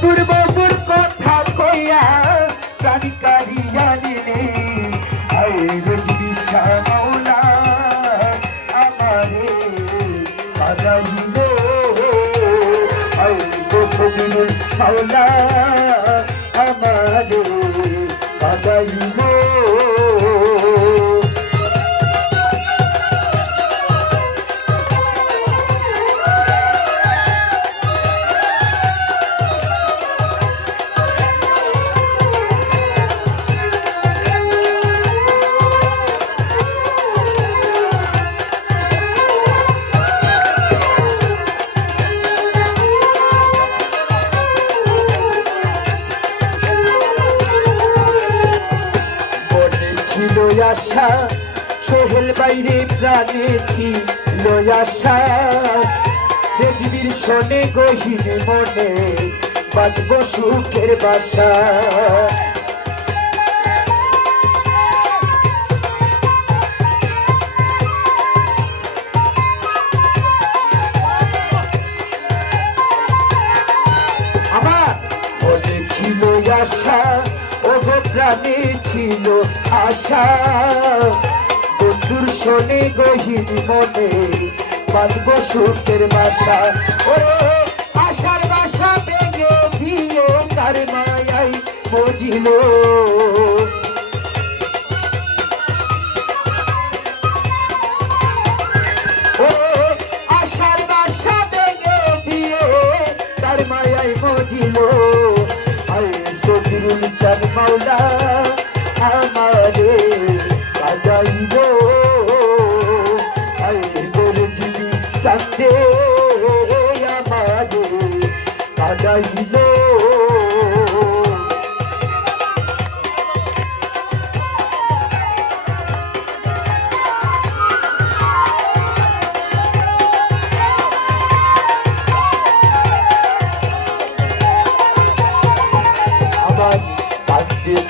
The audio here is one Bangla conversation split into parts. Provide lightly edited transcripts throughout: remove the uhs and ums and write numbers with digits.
পূর্বপুর কথা কইয়া প্রাণ কারিয়া নিলে রজবি শ্যামলা আমারে বাজাইল ছবির মাওলা আমারে বাজাইল আশা সোহেল বাইরে প্রাণে ছিল আশা পৃথিবীর শোনে গহীন মনে বাঁধব সুখের বাসা আমার মনে ছিল আশা ওগো প্রাণে ছিল আশা বন্ধুর শোনে গহীন মনে বাঁধব সুখের বাসা ওরে আশার বাসা ভেঙে দিয়ে তার মায়াই বুঝিল আশার বাসা ভেঙে দিয়ে তার মায়াই বুঝিল চাঁদ মাওলা আমারে বাজাইল জীবী চাঁদে আমারে বাজাইল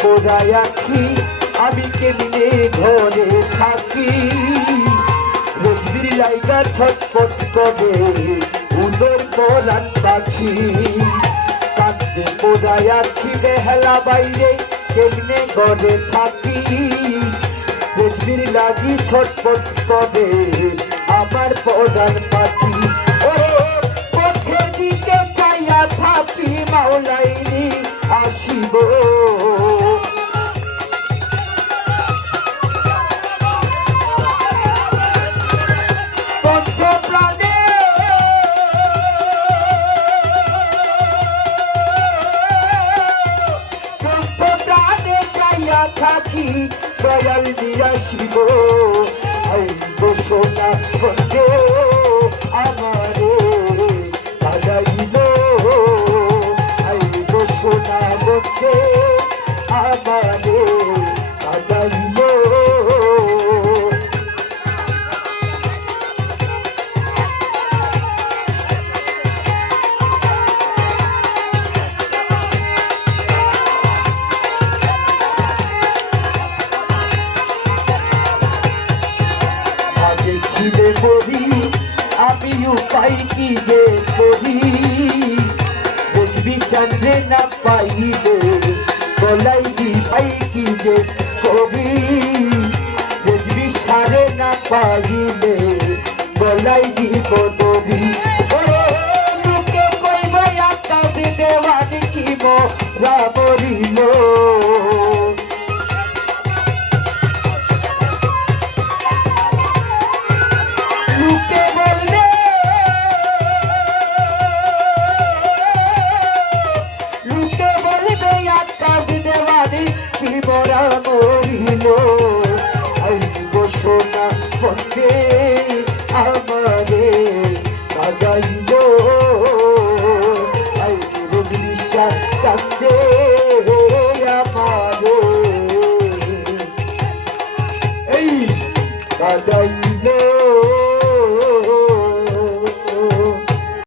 পোড়ায় আখি আমি কেমনে ঘরে থাকি রোজবির লাইগা ছটপট করে উদর পরাণ পাখি কাঁদতে পোড়ায় আখি বেহালা বাইরে কেমনে ঘরে থাকি রোজবির লাগি ছটপট করে আমার পরাণ পাখি ও পথের দিকে চাইয়া থাকি মাওলাইনি আসিব থাকি দয়াল নিরাশিব সোনা বন্ধে আমারে বাজাইল সোনা বন্ধে আমারে বাজাইল দেখিলে করি আমি উপায় কি যে করি বুঝবি চাঁদে না পাইলে গলাই দিবাই কি যে করি বুঝবি সারে না পাইলে গলাই দিব দবি লোকে কইব আকাশ দেওয়ান কি মোরা বলিল মোরা মরিল সোনা বন্ধে